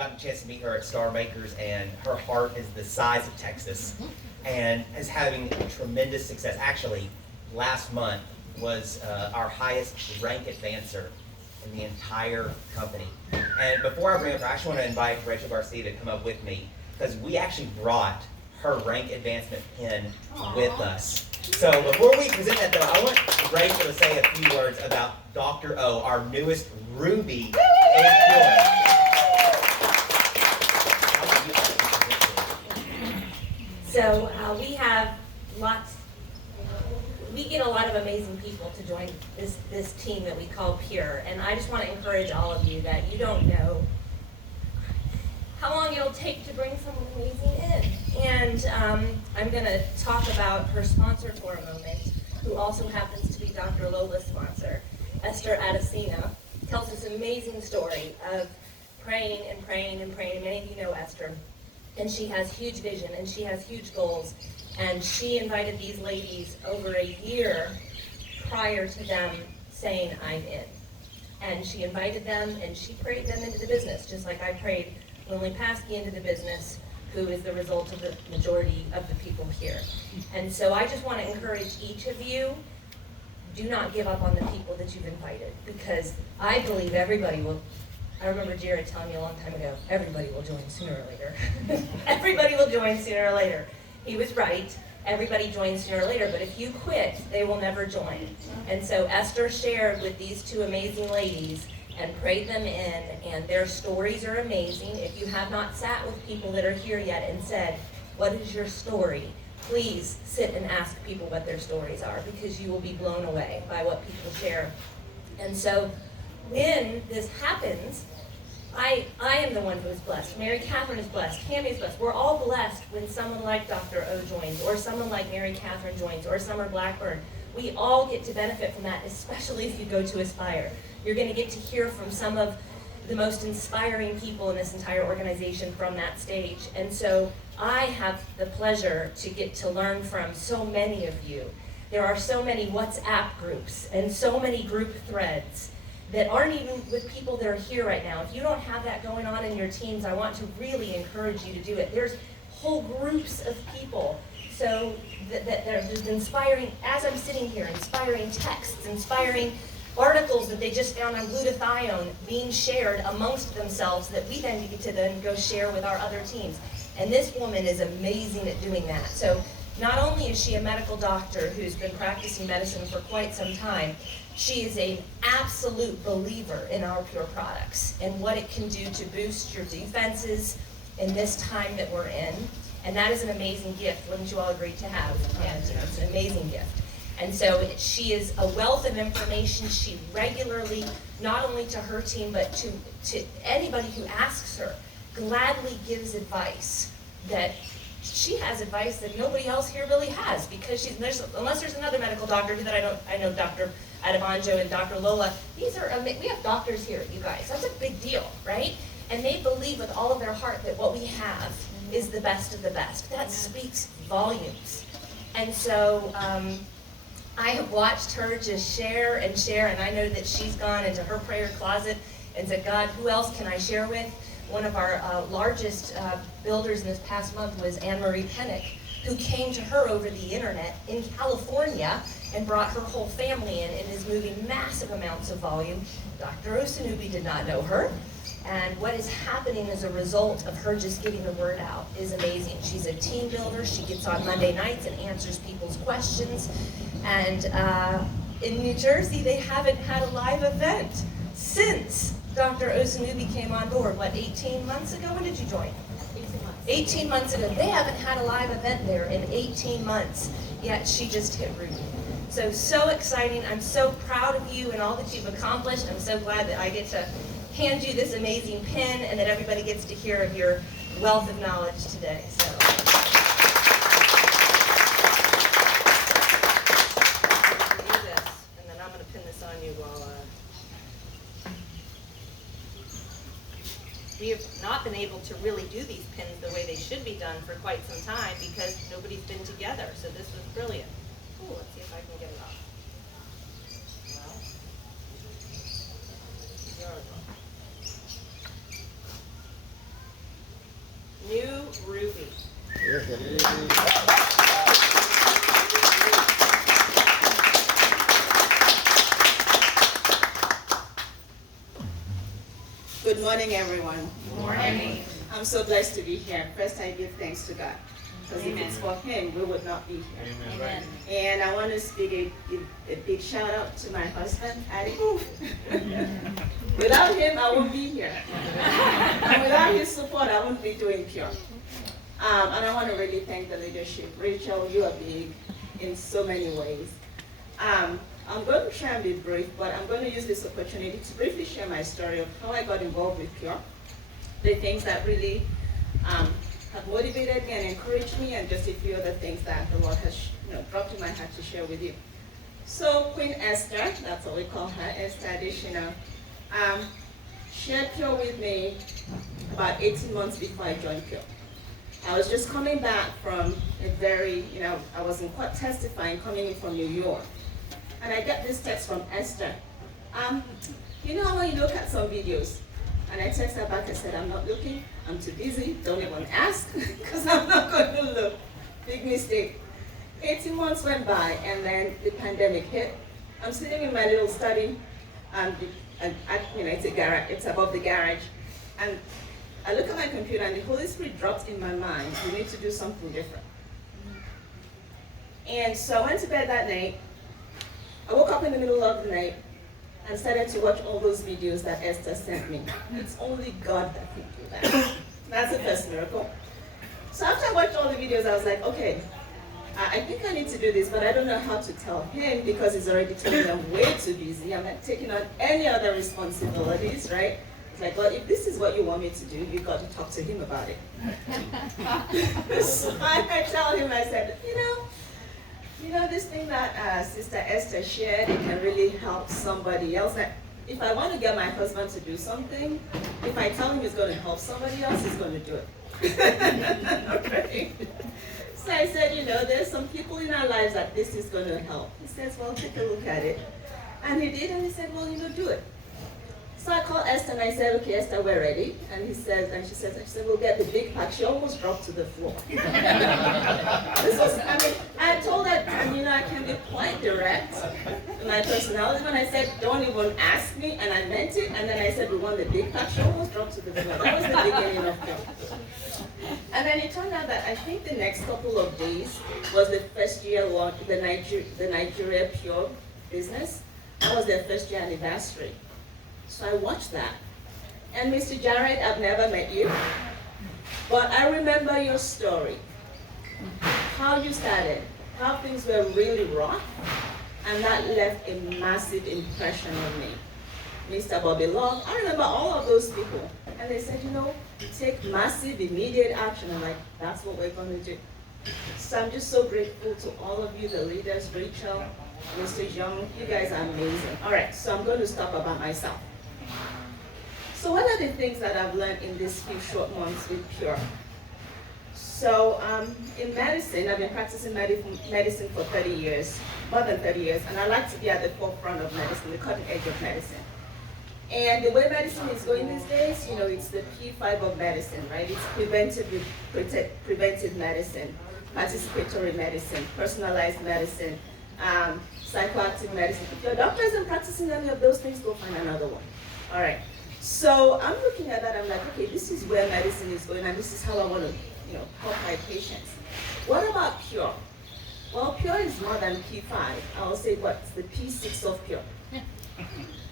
gotten a chance to meet her at Star Makers, and her heart is the size of Texas, and is having tremendous success. Actually, last month was our highest rank advancer in the entire company. And before I bring up her, I actually want to invite Rachel Garcia to come up with me, because we actually brought her rank advancement pin with us. So before we present that, though, I want Rachel to say a few words about Dr. O, our newest Ruby and Pure. So we have we get a lot of amazing people to join this team that we call PURE, and I just want to encourage all of you that you don't know how long it'll take to bring someone amazing in. And I'm going to talk about her sponsor for a moment, who also happens to be Dr. Lola's sponsor. Esther Adesina tells this amazing story of praying and praying and praying. Many of you know Esther. And she has huge vision, and she has huge goals. And she invited these ladies over a year prior to them saying, I'm in. And she invited them, and she prayed them into the business, just like I prayed Lily Paskey into the business, who is the result of the majority of the people here. And so I just want to encourage each of you, do not give up on the people that you've invited, because I believe everybody will. I remember Jared telling me a long time ago, everybody will join sooner or later. Everybody will join sooner or later. He was right. Everybody joins sooner or later, but if you quit, they will never join. And so Esther shared with these two amazing ladies and prayed them in, and their stories are amazing. If you have not sat with people that are here yet and said, what is your story? Please sit and ask people what their stories are, because you will be blown away by what people share. And so when this happens, I am the one who is blessed. Mary Catherine is blessed. Tammy is blessed. We're all blessed when someone like Dr. O joins, or someone like Mary Catherine joins, or Summer Blackburn. We all get to benefit from that, especially if you go to Aspire. You're going to get to hear from some of the most inspiring people in this entire organization from that stage. And so I have the pleasure to get to learn from so many of you. There are so many WhatsApp groups and so many group threads that aren't even with people that are here right now. If you don't have that going on in your teams, I want to really encourage you to do it. There's whole groups of people. So there's inspiring, as I'm sitting here, inspiring texts, inspiring articles that they just found on glutathione being shared amongst themselves that we then get to then go share with our other teams. And this woman is amazing at doing that. So not only is she a medical doctor who's been practicing medicine for quite some time, she is an absolute believer in our PURE products and what it can do to boost your defenses in this time that we're in. And that is an amazing gift, wouldn't you all agree to have? And it's an amazing gift. And so she is a wealth of information. She regularly, not only to her team, but to anybody who asks her, gladly gives advice that she has advice that nobody else here really has, because unless there's another medical doctor that I know Dr. Adavanjo and Dr. Lola, we have doctors here, you guys. That's a big deal, right? And they believe with all of their heart that what we have is the best of the best. That speaks volumes. And so I have watched her just share, and I know that she's gone into her prayer closet and said, God, who else can I share with? One of our largest builders in this past month was Anne-Marie Pennick, who came to her over the internet in California and brought her whole family in and is moving massive amounts of volume. Dr. Osanubi did not know her. And what is happening as a result of her just getting the word out is amazing. She's a team builder. She gets on Monday nights and answers people's questions. And in New Jersey, they haven't had a live event since Dr. Osanubi came on board. What, 18 months ago? When did you join? 18 months ago. They haven't had a live event there in 18 months, yet she just hit root. So exciting. I'm so proud of you and all that you've accomplished. I'm so glad that I get to hand you this amazing pin and that everybody gets to hear of your wealth of knowledge today. So. Do this, and then I'm going to pin this on you while we have not been able to really do these pins the way they should be done for quite some time because nobody's been together. So this was brilliant. Ooh, let's see if I can get it off. Well, there we go. Ruby. Good morning, everyone. Good morning. I'm so blessed to be here. First, I give thanks to God. Because if it's for Him, we would not be here. Amen. And I want to speak a big shout out to my husband, Addy. Without him, I won't be here. And without his support, I won't be doing PURE. And I want to really thank the leadership. Rachel, you are big in so many ways. I'm going to try and be brief, but I'm going to use this opportunity to briefly share my story of how I got involved with PURE, the things that really have motivated me and encouraged me, and just a few other things that the Lord has dropped in my heart to share with you. So Queen Esther, that's what we call her, Esther Additional, shared PURE with me about 18 months before I joined PURE. I was just coming back from a very, I was in court testifying, coming in from New York. And I get this text from Esther. When you look at some videos, and I text her back, I said, I'm not looking, I'm too busy, don't even ask, because I'm not going to look. Big mistake. 18 months went by, and then the pandemic hit. I'm sitting in my little study, and it's a garage, it's above the garage, and I look at my computer, and the Holy Spirit dropped in my mind, we need to do something different. And so I went to bed that night. I woke up in the middle of the night and started to watch all those videos that Esther sent me. It's only God that can do that. That's the first miracle. So after I watched all the videos, I was like, okay, I think I need to do this, but I don't know how to tell him because he's already told me I'm way too busy. I'm not taking on any other responsibilities, right? It's like, well, if this is what you want me to do, you've got to talk to him about it. So I tell him, I said, this thing that Sister Esther shared, it can really help somebody else. If I want to get my husband to do something, if I tell him he's going to help somebody else, he's going to do it. Okay. So I said, there's some people in our lives that this is going to help. He says, well, take a look at it. And he did, and he said, well, do it. So I called Esther and I said, okay, Esther, we're ready. And she said, we'll get the big pack. She almost dropped to the floor. I told her, I can be quite direct in my personality. When I said, don't even ask me, and I meant it. And then I said, we want the big pack. She almost dropped to the floor. That was the beginning of PURE. And then it turned out that I think the next couple of days was the first year launch, the Nigeria PURE business. That was their first year anniversary. So I watched that. And Mr. Jared, I've never met you, but I remember your story. How you started, how things were really rough, and that left a massive impression on me. Mr. Bobby Love, I remember all of those people. And they said, take massive, immediate action. I'm like, that's what we're going to do. So I'm just so grateful to all of you, the leaders, Rachel, Mr. Young, you guys are amazing. All right, so I'm going to stop about myself. So what are the things that I've learned in these few short months with PURE? So in medicine, I've been practicing medicine for 30 years, more than 30 years, and I like to be at the forefront of medicine, the cutting edge of medicine. And the way medicine is going these days, it's the P5 of medicine, right? It's preventive medicine, participatory medicine, personalized medicine, psychoactive medicine. If your doctor isn't practicing any of those things, go find another one. All right. So I'm looking at that, I'm like, okay, this is where medicine is going, and this is how I want to, help my patients. What about PURE? Well, PURE is more than P5. I will say what's the P6 of PURE.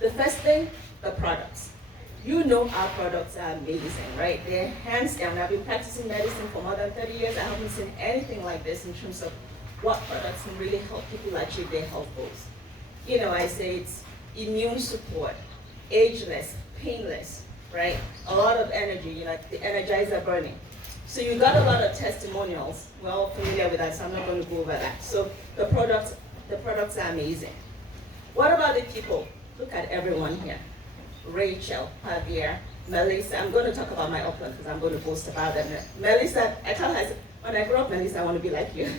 The first thing, the products. Our products are amazing, right? They're hands down. I've been practicing medicine for more than 30 years. I haven't seen anything like this in terms of what products can really help people achieve their health goals. I say it's immune support, ageless, painless, right? A lot of energy, like the Energizer burning. So you got a lot of testimonials. We're all familiar with that, so I'm not going to go over that. So the products are amazing. What about the people? Look at everyone here. Rachel, Javier, Melissa. I'm going to talk about my upland because I'm going to post about them. Melissa, I tell her, when I grow up, Melissa, I want to be like you.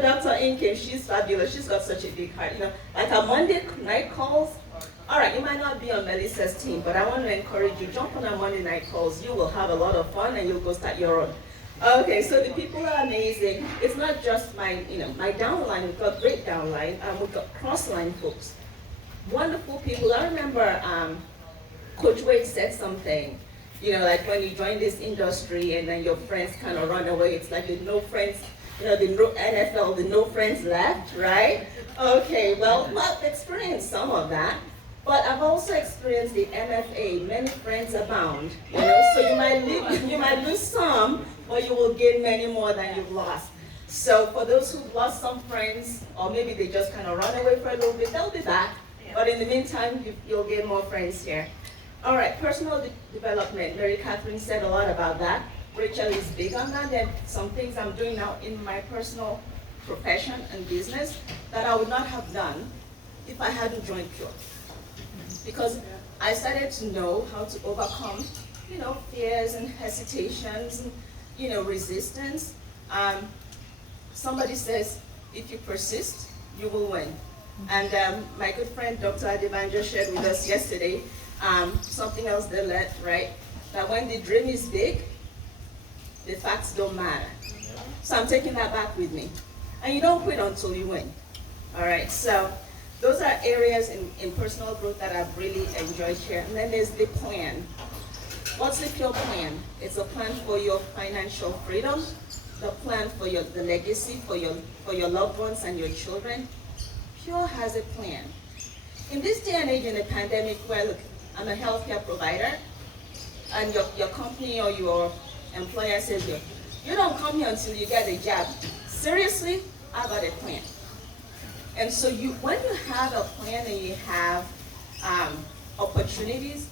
Dr. Inke, she's fabulous. She's got such a big heart. Like her Monday night calls, All right, you might not be on Melissa's team, but I want to encourage you, jump on our Monday night calls. You will have a lot of fun and you'll go start your own. Okay, so the people are amazing. It's not just my, my downline. We've got great downline. We've got crossline folks. Wonderful people. I remember Coach Wade said something, like when you join this industry and then your friends kind of run away, it's like the no friends, the no NFL, the no friends left, right? Okay, well, I've experienced some of that, but I've also experienced the MFA, many friends abound, so you might lose some, but you will gain many more than you've lost. So for those who've lost some friends, or maybe they just kind of run away for a little bit, they'll be back. But in the meantime, you'll get more friends here. All right, personal development. Mary Catherine said a lot about that. Rachel is big on that. There are some things I'm doing now in my personal profession and business that I would not have done if I hadn't joined PURE. Because I started to know how to overcome, fears and hesitations and, resistance. Somebody says, if you persist, you will win. And my good friend, Dr. Adebanjo, shared with us yesterday something else they learned, right? That when the dream is big, the facts don't matter. So I'm taking that back with me. And you don't quit until you win. All right, so those are areas in personal growth that I've really enjoyed here. And then there's the plan. What's the PURE plan? It's a plan for your financial freedom, the plan for the legacy for your loved ones and your children. PURE has a plan. In this day and age in the pandemic where, look, I'm a healthcare provider, and your company or your employer says, you don't come here until you get a job. Seriously, I got a plan. And so when you have a plan and you have opportunities,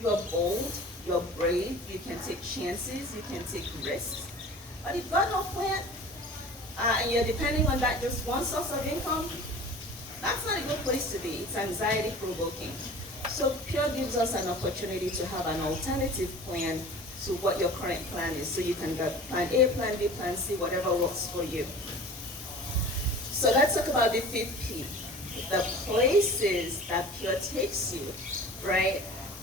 you're bold, you're brave, you can take chances, you can take risks. But if you've got no plan, and you're depending on that just one source of income, that's not a good place to be. It's anxiety provoking. So PURE gives us an opportunity to have an alternative plan to what your current plan is. So you can get plan A, plan B, plan C, whatever works for you. So let's talk about the 5th P, the places that PURE takes you, right?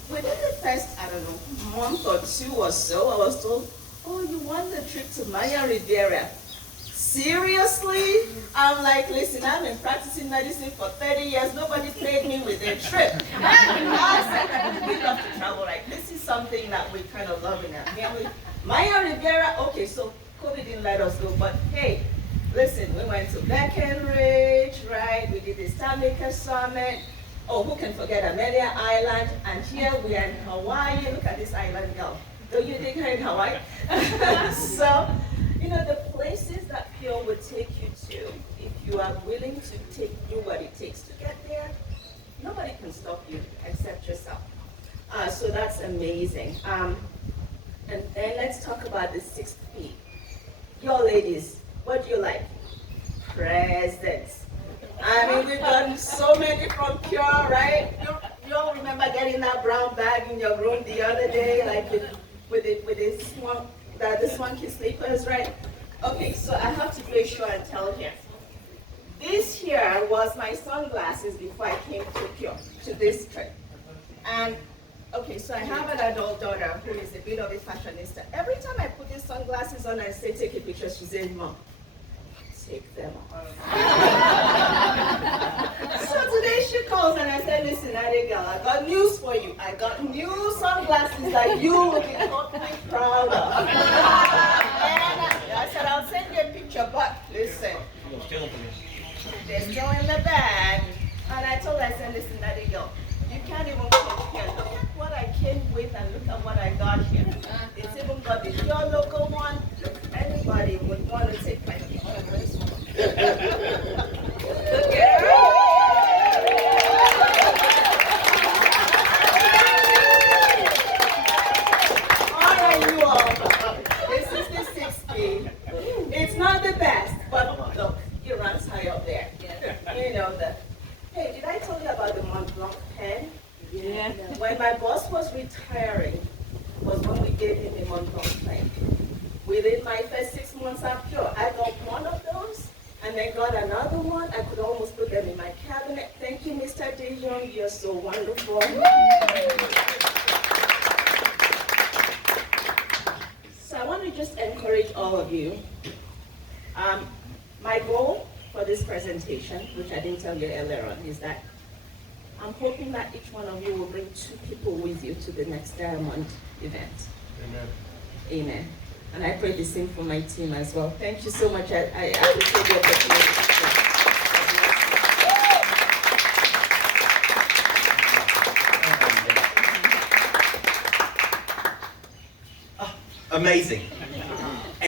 Within the first, month or two or so, I was told, oh, you won the trip to Maya Rivera. Seriously? I'm like, listen, I've been practicing medicine for 30 years. Nobody paid me with a trip. We love to travel, right? This is something that we kind of love in our family. Maya Rivera, okay, so COVID didn't let us go, but hey, listen, we went to Breckenridge, right? We did the Stammaker Summit. Oh, who can forget Amelia Island? And here we are in Hawaii. Look at this island, girl. Don't you think her in Hawaii? So, the places that PURE would take you to, if you are willing to do what it takes to get there, nobody can stop you except yourself. So that's amazing. And then let's talk about the 6th P. Your ladies, what do you like? Presents. I mean, we've done so many from PURE, right? You all remember getting that brown bag in your room the other day, like with the swanky slippers, right? Okay, so I have to do a show and tell here. This here was my sunglasses before I came to PURE, to this trip. And okay, so I have an adult daughter who is a bit of a fashionista. Every time I put these sunglasses on and say, take a picture, she says, Mom, take them off. So today she calls and I said, listen, Ade girl, I got news for you. I got new sunglasses that you will be totally proud of. And I said, I'll send you a picture, but listen, they're still in the bag. And I told her, I said, listen, Ade girl, you can't even compare. Look at what I came with and look at what I got here. It's even got the PURE local one. Look, anybody would want to take my picture. This is the 6th P. It's not the best, but look, it runs high up there. Hey, did I tell you about the Mont Blanc pen? Yeah. When my boss was retiring, was when we gave him a Mont Blanc pen. Within my first 6 months at PURE, I got one of those, and then got another one. I could almost put them in my cabinet. Thank you, Mr. D. vision. You're so wonderful. So I want to just encourage all of you. My goal for this presentation, which I didn't tell you earlier on, is that I'm hoping that each one of you will bring 2 people with you to the next Diamond event. Amen. Amen. And I pray the same for my team as well. Thank you so much. I appreciate the opportunity. Amazing.